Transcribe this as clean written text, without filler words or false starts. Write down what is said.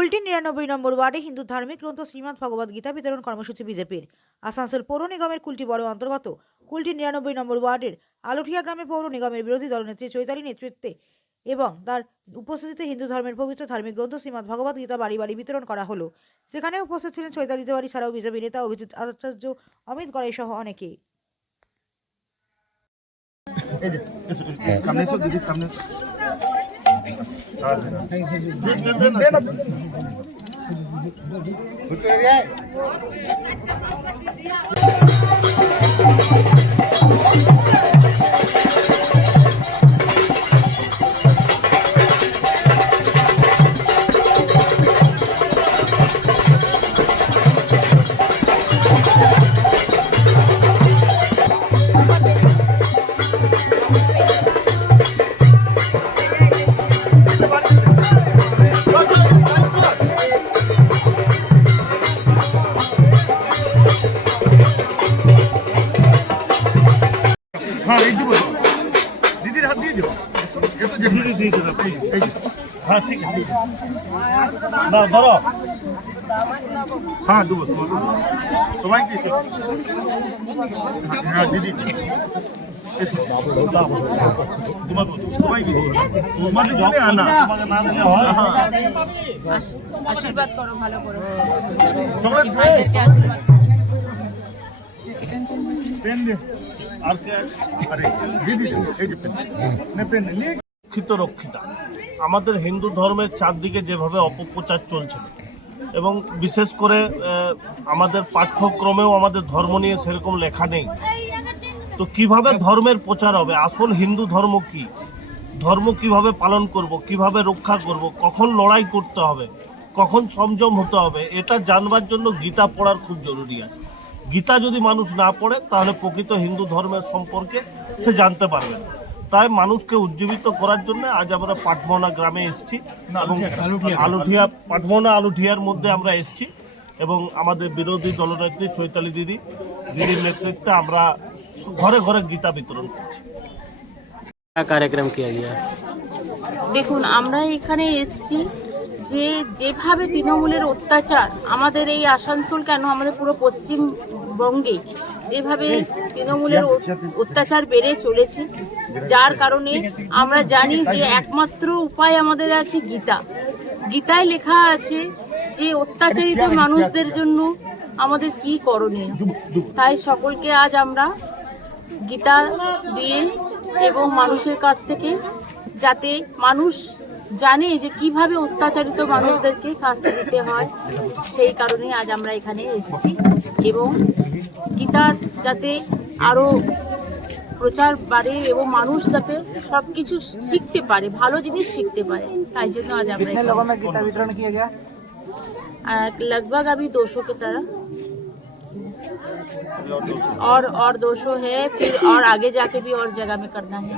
কুলটির ৯৯ নম্বর ওয়ার্ডে হিন্দু ধার্মিক গ্রন্থ শ্রীমদ্ ভগবদ গীতা বিতরণ কর্মসূচি বিজেপির। আসানসোল পৌর নিগমের কুলটি বড় অন্তর্গত কুলটির ৯৯ নম্বর ওয়ার্ডের আলুঠিয়া গ্রামে পৌর নিগমের বিরোধী দলনেত্রী চৈতালি নেতৃত্বে এবং তার উপস্থিতিতে হিন্দু ধর্মের পবিত্র ধার্মিক গ্রন্থ শ্রীমদ্ ভগবদ গীতা বাড়ি বাড়ি বিতরণ করা হলো। সেখানে উপস্থিত ছিলেন চৈতালি তিওয়ারি ছাড়াও বিজেপি নেতা অভিজিৎ আচার্য, অমিত গড়াই সহ অনেকেই। हाँ एक दो दीदी हाथ दिए दो ऐसे दीदी दीदी हाँ ठीक है ना धरो हाँ दो तो भाई कैसे हाँ दीदी ऐसे तुम्हारे की तुम्हारे जाने आना आशीर्वाद करो ভালো করে पेन दे রক্ষিত রক্ষিতা আমাদের হিন্দু ধর্মের চারদিকে যেভাবে অপপ্রচার চলছিল এবং বিশেষ করে আমাদের পাঠ্যক্রমেও আমাদের ধর্ম নিয়ে সেরকম লেখা নেই, তো কিভাবে ধর্মের প্রচার হবে, আসল হিন্দু ধর্ম কি, ধর্ম কিভাবে পালন করব, কিভাবে রক্ষা করব, কখন লড়াই করতে হবে, কখন সংযম হতে হবে, এটা জানবার জন্য গীতা পড়ার খুব জরুরি আছে। গীতা যদি মানুষ না পড়ে তাহলে প্রকৃত হিন্দু ধর্মের সম্পর্কে সে জানতে পারবে না। তাই মানুষকে উজ্জীবিত করার জন্য আজ আমরা পাটমোহনা গ্রামে এসেছি এবং আলুঠিয়া পাটমোহনা আলুঠিয়ার মধ্যে আমরা এসেছি এবং আমাদের বিরোধী দলনেত্রী চৈতালি দিদির নেতৃত্বে আমরা ঘরে ঘরে গীতা বিতরণ করছি। कार्यक्रम किया गया? দেখুন, আমরা এখানে এসেছি যে যেভাবে তৃণমূলের অত্যাচার আমাদের এই আসানসোল কেন আমাদের পুরো পশ্চিমবঙ্গে যেভাবে তৃণমূলের অত্যাচার বেড়ে চলেছে, যার কারণে আমরা জানি যে একমাত্র উপায় আমাদের আছে গীতা। গীতায় লেখা আছে যে অত্যাচারিত মানুষদের জন্য আমাদের কি করণীয়। তাই সকলকে আজ আমরা গীতা দিয়ে এবং মানুষের কাছ থেকে যাতে মানুষ জানে যে কিভাবে অত্যাচারিত মানুষদেরকে শাস্তি দিতে হয়, সেই কারণে আজ আমরা এখানে এসেছি এবং গীতার যাতে আরো প্রচার বাড়ে এবং মানুষ যাতে সবকিছু শিখতে পারে, ভালো জিনিস শিখতে পারে, তাই জন্য আজ আমরা गीता वितरण किया गया? लगभग अभी 200 की तरह और 200 है, फिर और आगे जाके भी और जगह में करना है।